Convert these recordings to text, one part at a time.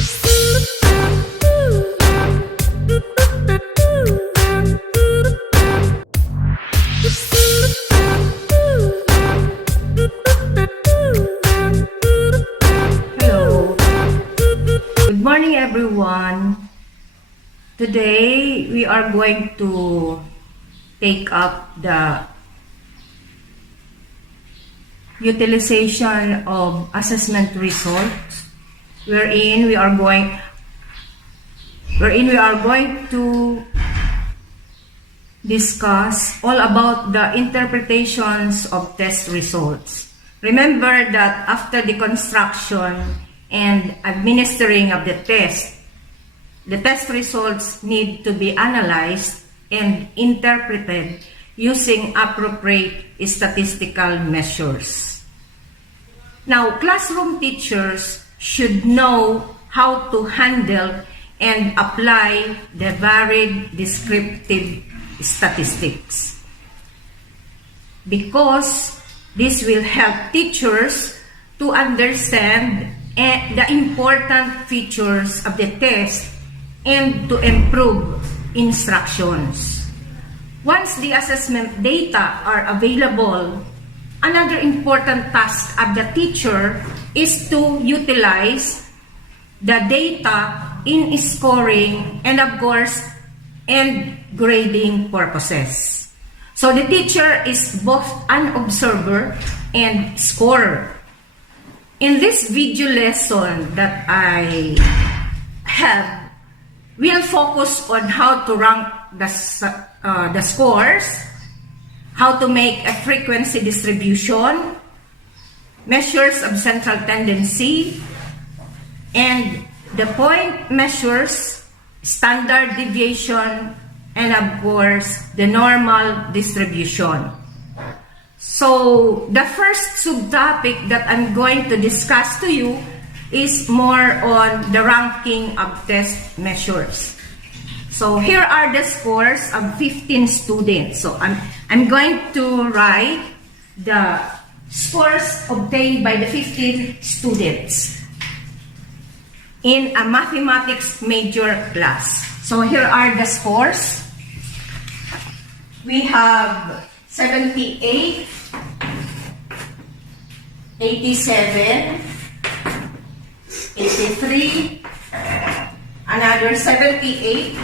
Hello. Good morning, everyone. Today, we are going to take up the utilization of assessment results, wherein we are going to discuss all about the interpretations of test results. Remember that after the construction and administering of the test results need to be analyzed and interpreted using appropriate statistical measures. Now, classroom teachers should know how to handle and apply the varied descriptive statistics, because this will help teachers to understand the important features of the test and to improve instructions. Once the assessment data are available, another important task of the teacher is to utilize the data in scoring and, of course, and grading purposes. So the teacher is both an observer and scorer. In this video lesson that I have, we'll focus on how to rank the scores, how to make a frequency distribution, measures of central tendency, and the point measures, standard deviation, and of course, the normal distribution. So, the first subtopic that I'm going to discuss to you is more on the ranking of test measures. So, here are the scores of 15 students. So, I'm going to write the scores obtained by the 15 students in a mathematics major class. So, here are the scores. We have 78, 87, 83, another 78,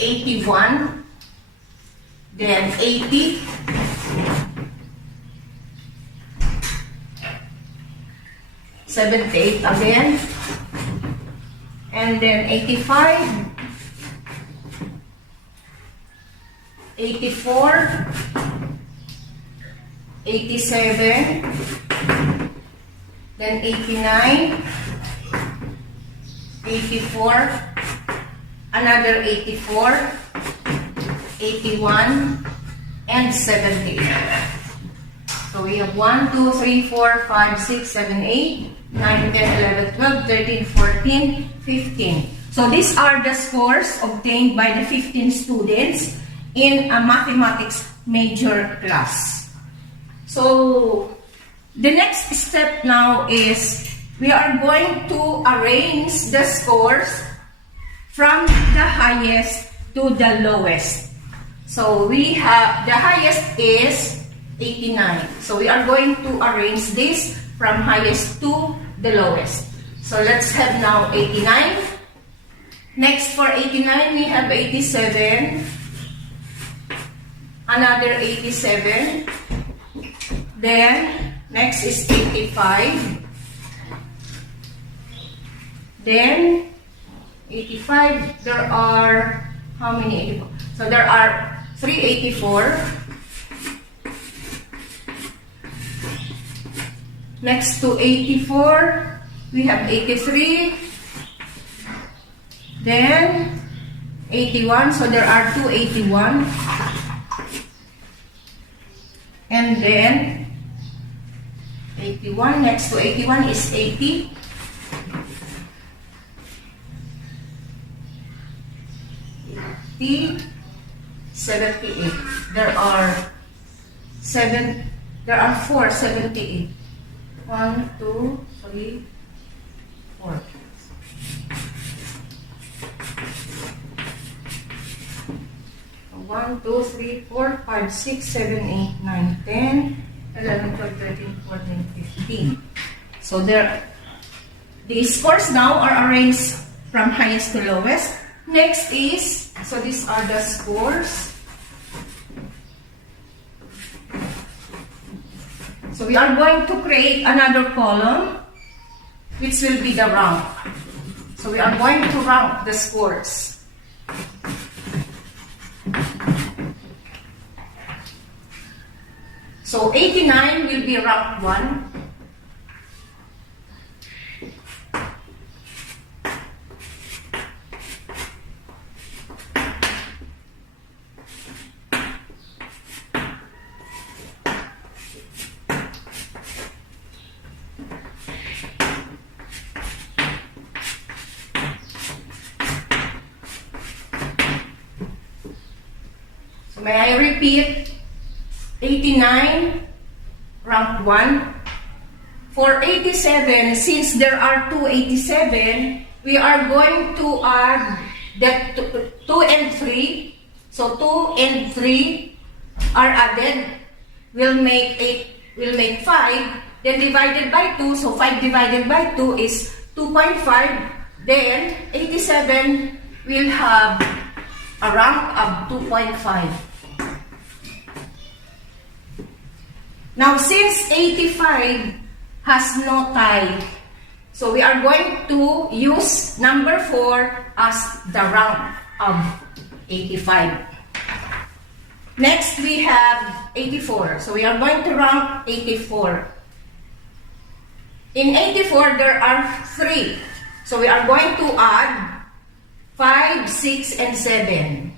81, then 80, 78 again, and then 85, 84, 87, then 89, 84, another 84, 81, and 78. So we have 1, 2, 3, 4, 5, 6, 7, 8, 9, 10, 11, 12, 13, 14, 15. So these are the scores obtained by the 15 students in a mathematics major class. So the next step now is we are going to arrange the scores from the highest to the lowest. So we have the highest is 89. So we are going to arrange this from highest to the lowest. So let's have now 89. Next for 89 we have 87. Another 87. Then next is 85. Then 85, there are how many 84? So there are 384. Next to 84, we have 83. Then 81, so there are 281. And then 81, next to 81 is 80. 78. There are 4 78. 1, 2, 3, 4. 1, 2, 3, 4, 5, 6, 7, 8, 9, 10, 11, 12, 13, 14, 15. So the scores now are arranged from highest to lowest. Next is, so these are the scores. So we are going to create another column, which will be the rank. So we are going to rank the scores. So 89 will be rank 1. May I repeat? 89, rank 1. For 87, since there are 287, we are going to add that 2 and 3. So 2 and 3 are added. Will make 5. Then divided by 2. So 5 divided by 2 is 2.5. Then 87 will have a rank of 2.5. Now, since 85 has no tie, so we are going to use number 4 as the rank of 85. Next, we have 84. So we are going to rank 84. In 84, there are 3. So we are going to add 5, 6, and 7.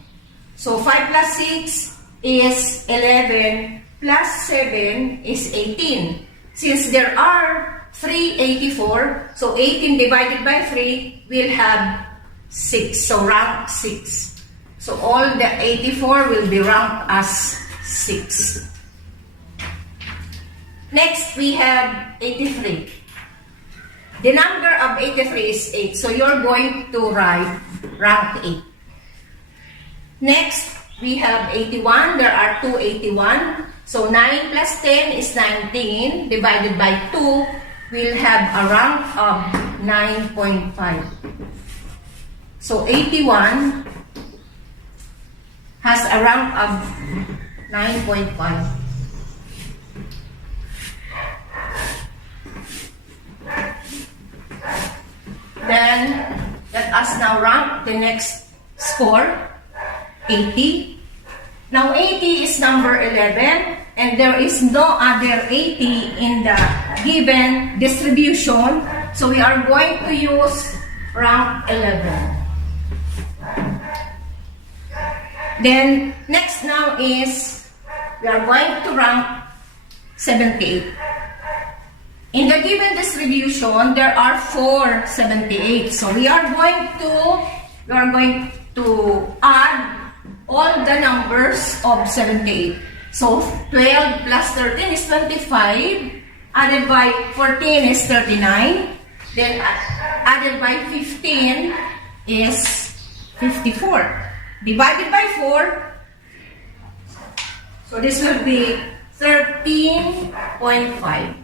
So 5 plus 6 is 11. Plus 7 is 18. Since there are 384, so 18 divided by 3 will have 6. So rank 6. So all the 84 will be ranked as 6. Next, we have 83. The number of 83 is 8. So you're going to write rank 8. Next, we have 81. There are 281. So 9 plus 10 is 19. Divided by 2 will have a rank of 9.5. So 81 has a rank of 9.5. Then let us now rank the next score, 80. Now 80 is number 11, and there is no other 80 in the given distribution, so we are going to use rank 11. Then next now is we are going to rank 78. In the given distribution, there are 4 78. So we are going to add all the numbers of 78. So 12 plus 13 is 25. Added by 14 is 39. Then added by 15 is 54. Divided by 4. So this will be 13.5.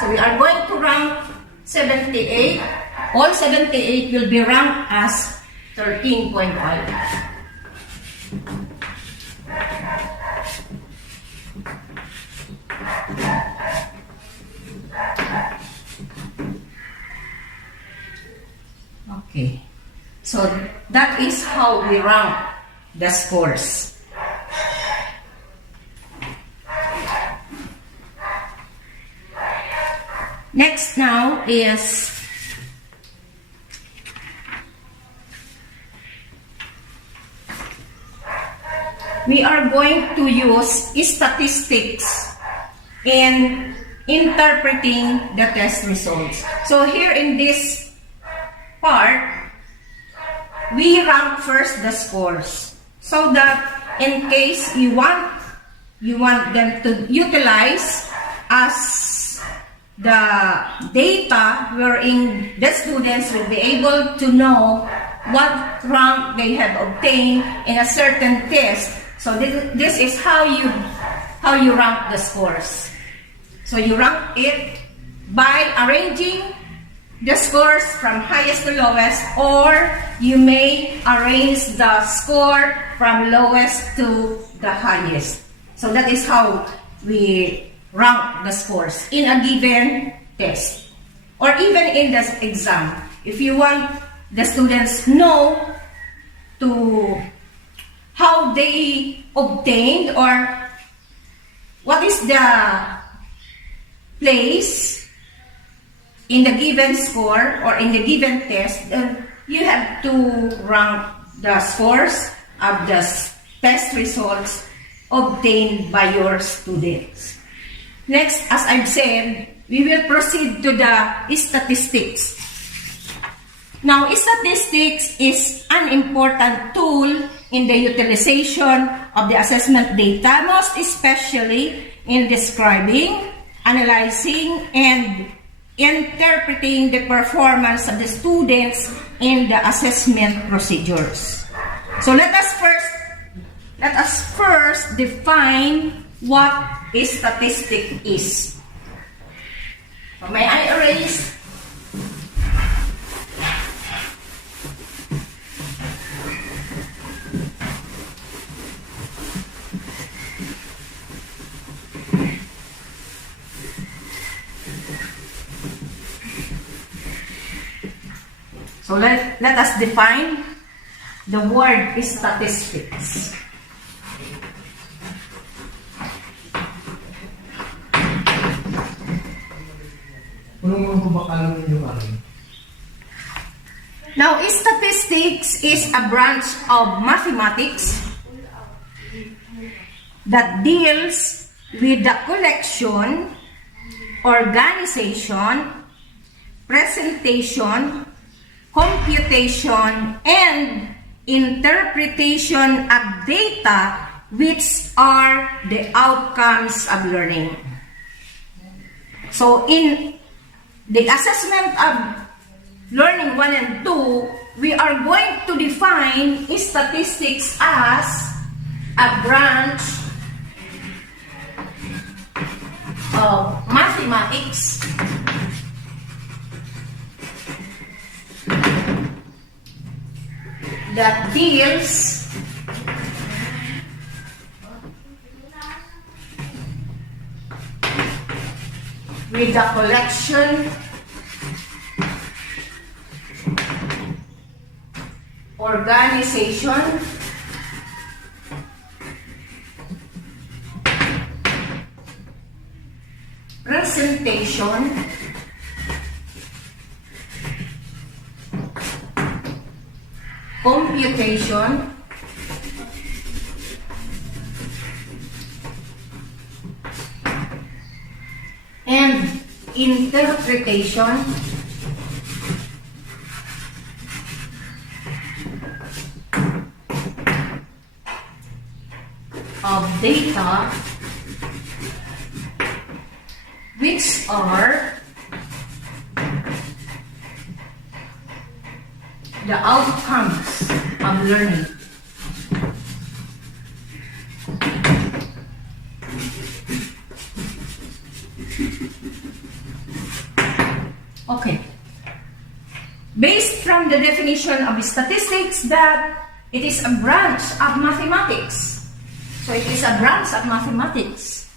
So we are going to rank 78. All 78 will be ranked as 13.5. Okay. So that is how we rank the scores. Next now is we are going to use statistics in interpreting the test results. So here in this part, we rank first the scores so that in case you want them to utilize as the data wherein the students will be able to know what rank they have obtained in a certain test So this is how you rank the scores. So you rank it by arranging the scores from highest to lowest, or you may arrange the score from lowest to the highest. So that is how we rank the scores in a given test, or even in the exam. If you want the students know to how they obtained or what is the place in the given score or in the given test, then you have to rank the scores of the test results obtained by your students. Next, as I've said, we will proceed to the statistics. Now, statistics is an important tool in the utilization of the assessment data, most especially in describing, analyzing, and interpreting the performance of the students in the assessment procedures. So let us first define what a statistic is. So may I erase? So let us define the word statistics. Now, statistics is a branch of mathematics that deals with the collection, organization, presentation, computation, and interpretation of data which are the outcomes of learning. So in the assessment of learning 1 and 2, we are going to define statistics as a branch of mathematics that deals with the collection, organization, presentation, computation, and interpretation of data which are the outcomes of learning. Okay. Based from the definition of statistics that it is a branch of mathematics. So it is a branch of mathematics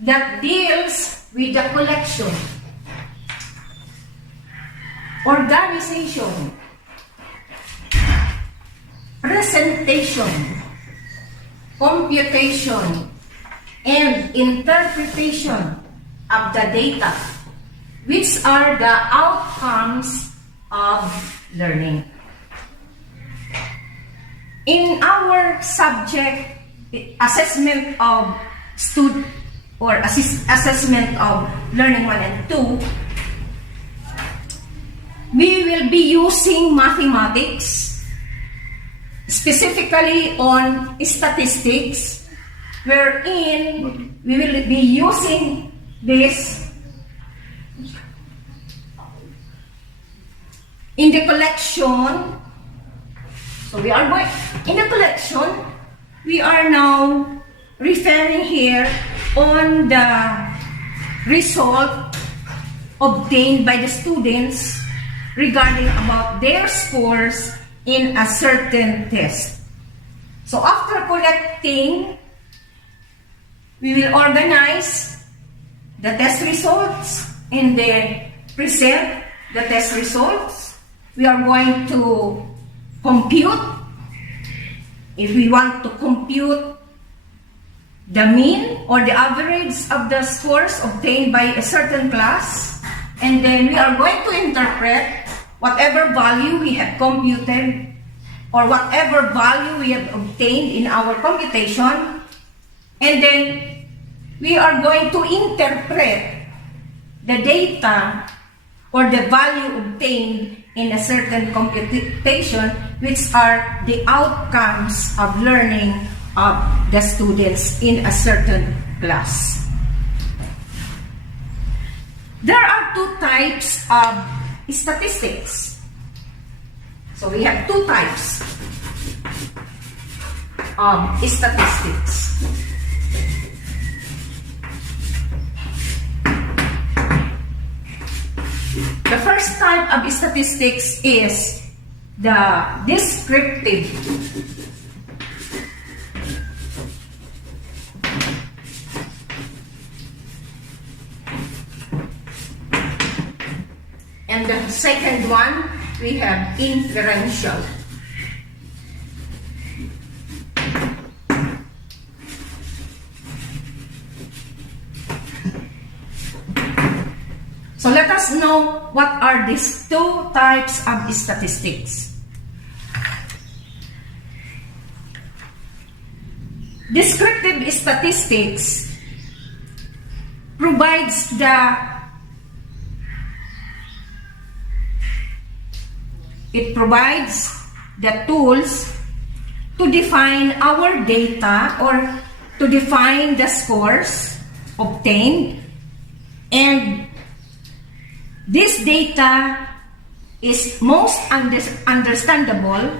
that deals with the collection, organization, presentation, computation, and interpretation of the data, which are the outcomes of learning. In our subject, assessment of student or assessment of learning 1 and 2, we will be using mathematics, specifically on statistics, wherein we will be using this in the collection. So we are going in the collection, we are now referring here on the result obtained by the students regarding about their scores in a certain test. So after collecting, we will organize the test results and then present the test results. We are going to compute. If we want to compute the mean or the average of the scores obtained by a certain class, and then we are going to interpret whatever value we have computed or whatever value we have obtained in our computation, and then we are going to interpret the data or the value obtained in a certain computation, which are the outcomes of learning of the students in a certain class. There are two types of statistics. So we have two types of statistics. The first type of statistics is the descriptive. And the second one, we have inferential. So let us know what are these two types of statistics. Descriptive statistics provides the tools to define our data or to define the scores obtained, and this data is most understandable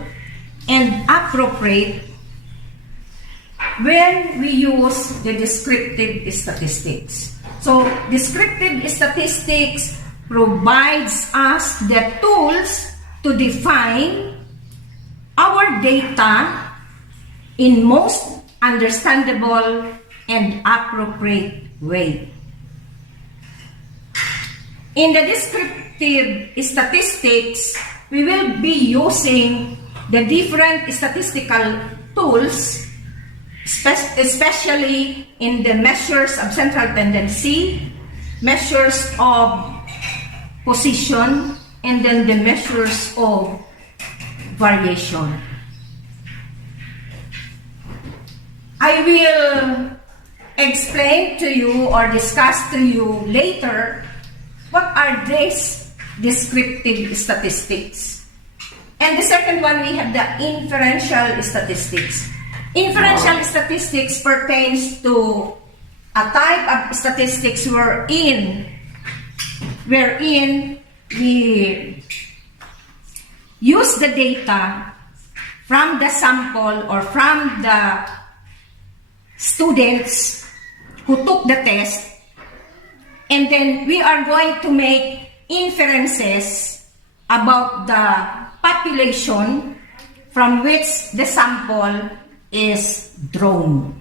and appropriate when we use the descriptive statistics. So, descriptive statistics provides us the tools to define our data in most understandable and appropriate way. In the descriptive statistics, we will be using the different statistical tools, especially in the measures of central tendency, measures of position, and then the measures of variation. I will explain to you or discuss to you later what are these descriptive statistics. And the second one, we have the inferential statistics. Inferential statistics pertains to a type of statistics wherein we use the data from the sample or from the students who took the test, and then we are going to make inferences about the population from which the sample is drawn.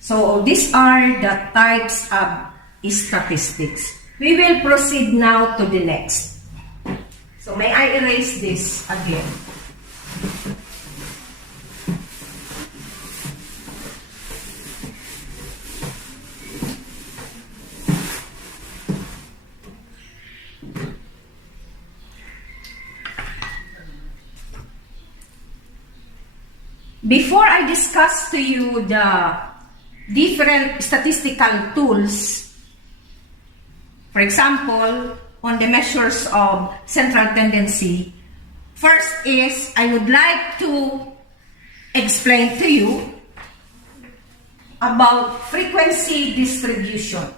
So these are the types of statistics. We will proceed now to the next. So may I erase this again? Before I discuss to you the different statistical tools, for example, on the measures of central tendency, first is I would like to explain to you about frequency distribution.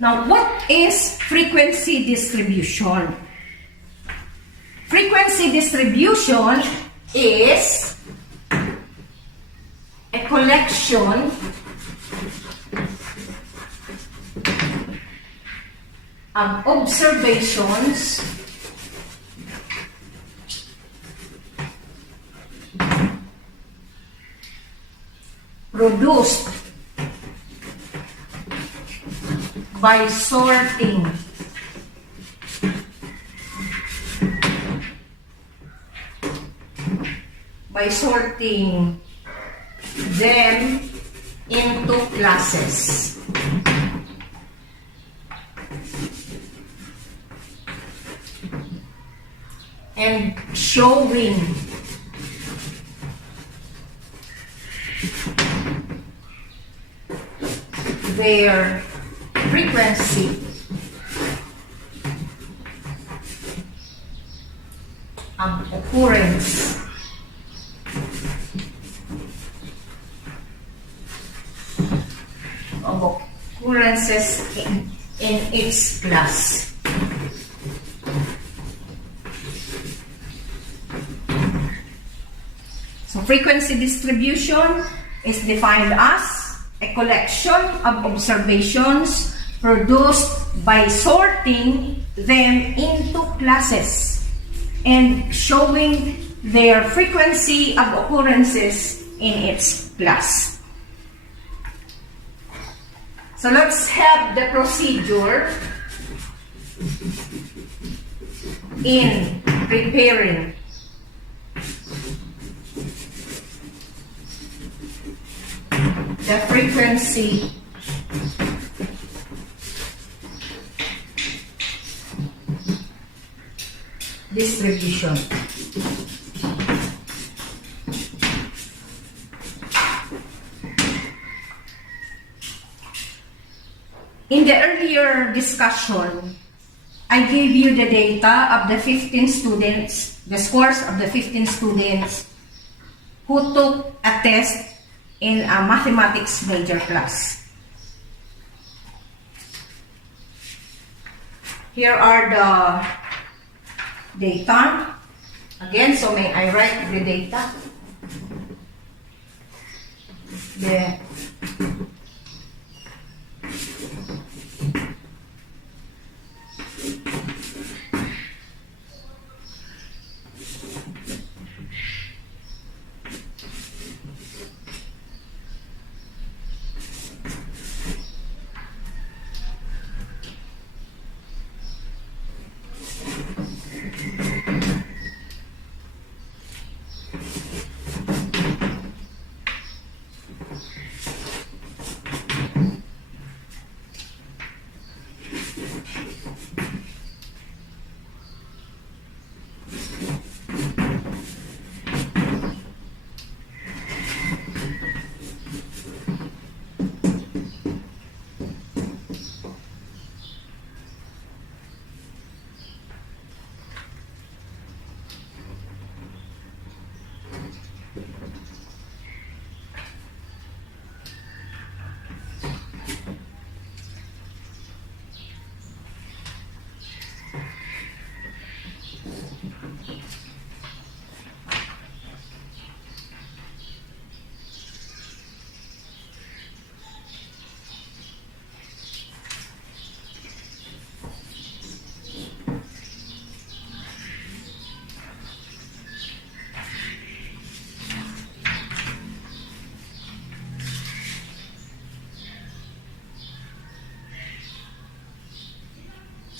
Now, what is frequency distribution? Frequency distribution is a collection of observations produced by sorting them into classes. And showing their frequency of occurrence of occurrences in each class. So frequency distribution is defined as a collection of observations produced by sorting them into classes and showing their frequency of occurrences in its class. So let's have the procedure in preparing the frequency distribution. In the earlier discussion, I gave you the data of the 15 students, the scores of the 15 students who took a test in a mathematics major class. Here are the data. Again, so may I write the data?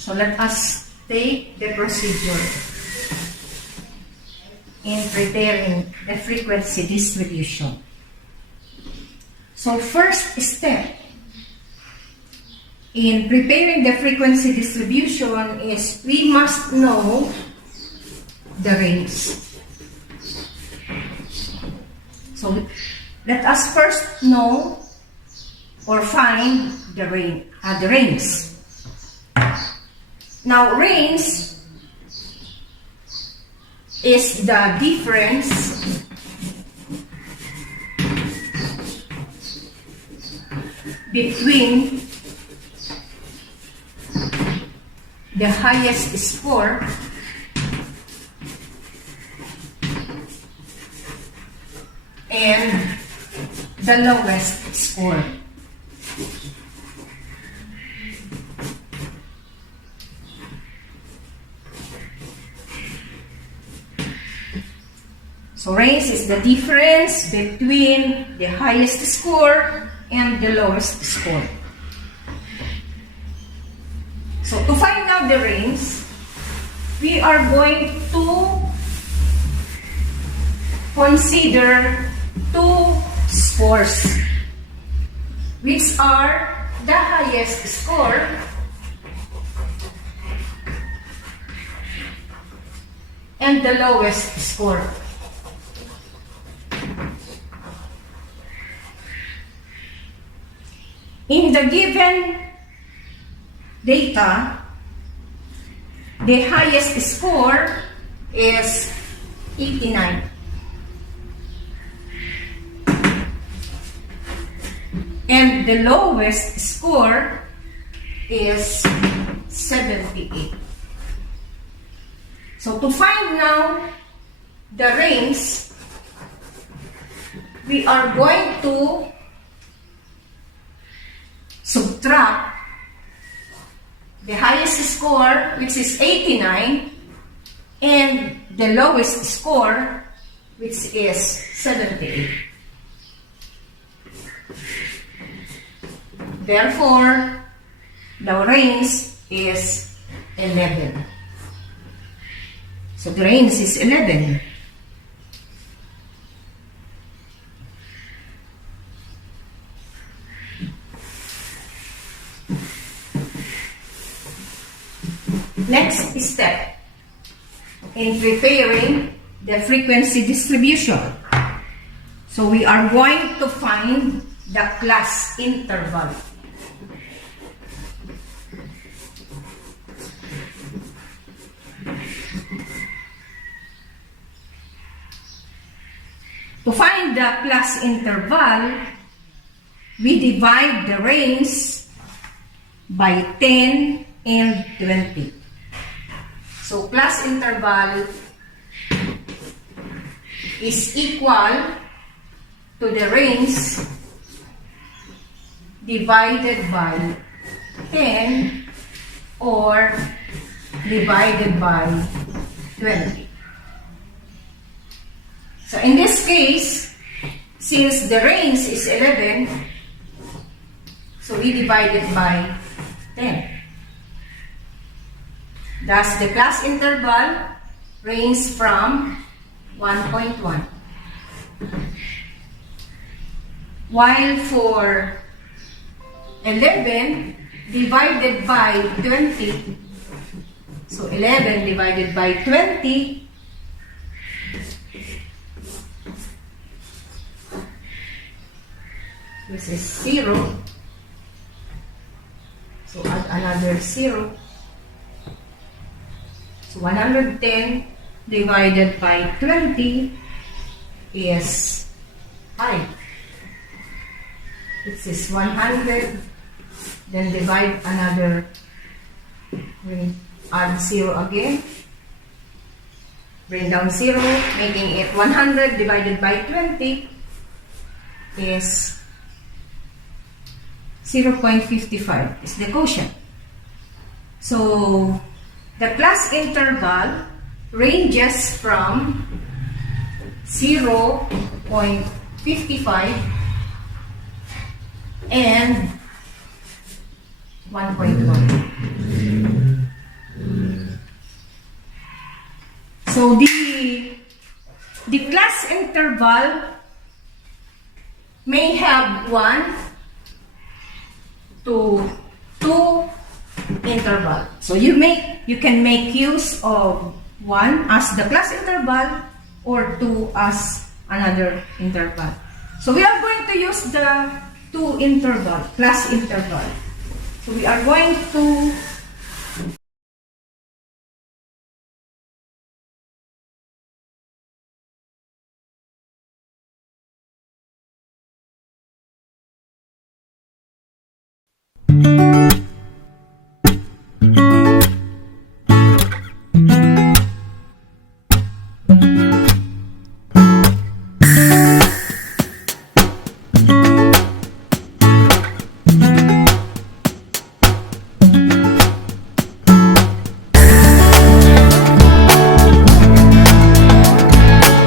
So let us take the procedure in preparing the frequency distribution. So first step in preparing the frequency distribution is we must know the range. So let us first know or find the range. Now, range is the difference between the highest score and the lowest score. So range is the difference between the highest score and the lowest score. So to find out the range, we are going to consider two scores, which are the highest score and the lowest score. In the given data, the highest score is 89. And the lowest score is 78. So to find now the range, we are going to subtract the highest score, which is 89, and the lowest score, which is 78. Therefore, the range is 11. So the range is 11. Next step in preparing the frequency distribution. So we are going to find the class interval. To find the class interval, we divide the range by 10 and 20. So class interval is equal to the range divided by 10 or divided by 20. So in this case, since the range is 11, so we divide it by 10. Thus, the class interval ranges from 1.1. While for 11 divided by 20, so 11 divided by 20, this is 0. So add another 0. So 110 divided by 20 is 5. This is 100. Then divide another, add 0 again. Bring down 0, making it 100 divided by 20 is 0.55 is the quotient. So the class interval ranges from 0.55 and 1.1. So the class interval may have 1 to 2 interval. So you can make use of 1 as the class interval or 2 as another interval. So we are going to use the 2 interval, class interval. So we are going to